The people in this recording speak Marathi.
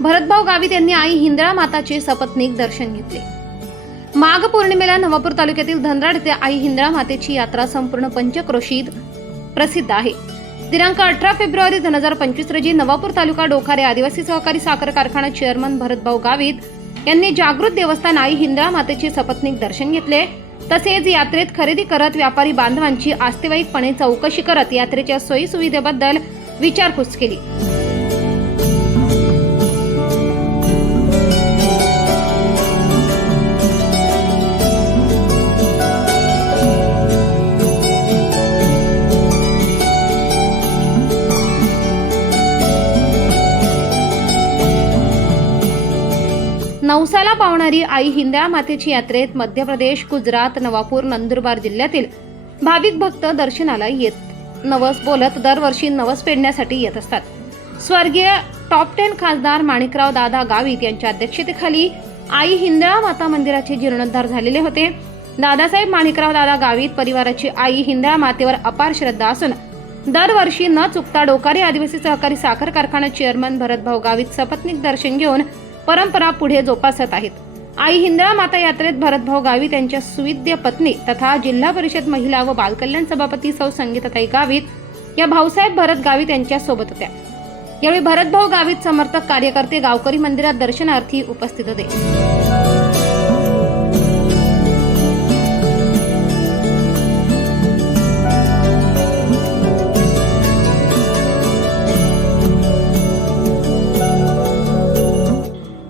भरतभाऊ गावित यांनी आई हिंदळा माताचे सपत्नीक दर्शन घेतले. माघ पौर्णिमेला नवापूर तालुक्यातील धनराड येथे आई हिंदळा मातेची यात्रा संपूर्ण पंचक्रोशीत प्रसिद्ध आहे. दिनांक अठरा फेब्रुवारी दोन हजार पंचवीस रोजी नवापूर तालुका डोखारे आदिवासी सहकारी साखर कारखाना चेअरमन भरतभाऊ गावित यांनी जागृत देवस्थान आई हिंदळा मातेचे सपत्नीक दर्शन घेतले. तसेच यात्रेत खरेदी करत व्यापारी बांधवांची आस्तेवाईकपणे चौकशी करत यात्रेच्या सोयी सुविधेबद्दल विचारपूस केली. नवसाला पावणारी आई हिंदळा मातेची यात्रेत मध्य प्रदेश गुजरात नवापूर नंदुरबार जिल्ह्यातील भाविक भक्त दर्शनाला येत. नवस बोलत दरवर्षी नवस फेडण्यासाठी येत असतात. स्वर्गीय टॉप टेन खासदार माणिकराव दादा गावित यांच्या अध्यक्षतेखाली आई हिंदळा माता मंदिराचे जीर्णोद्धार झालेले होते. दादासाहेब माणिकराव दादा गावित परिवाराची आई हिंदळा मातेवर अपार श्रद्धा असून दरवर्षी न चुकता डोकारी आदिवासी सहकारी साखर कारखाना चेअरमन भरतभाऊ गावित सपत्नीक दर्शन घेऊन परंपरा पुढे जोपासत आहेत. आई हिंदळा माता यात्रेत भरतभाऊ गावित यांच्या सुविद्य पत्नी तथा जिल्हा परिषद महिला व बालकल्याण सभापती सौ संगीताताई गावित या भाऊसाहेब भरत गावित यांच्या सोबत होत्या. यावेळी भरतभाऊ गावित समर्थक कार्यकर्ते गावकरी मंदिरात दर्शनार्थी उपस्थित होते.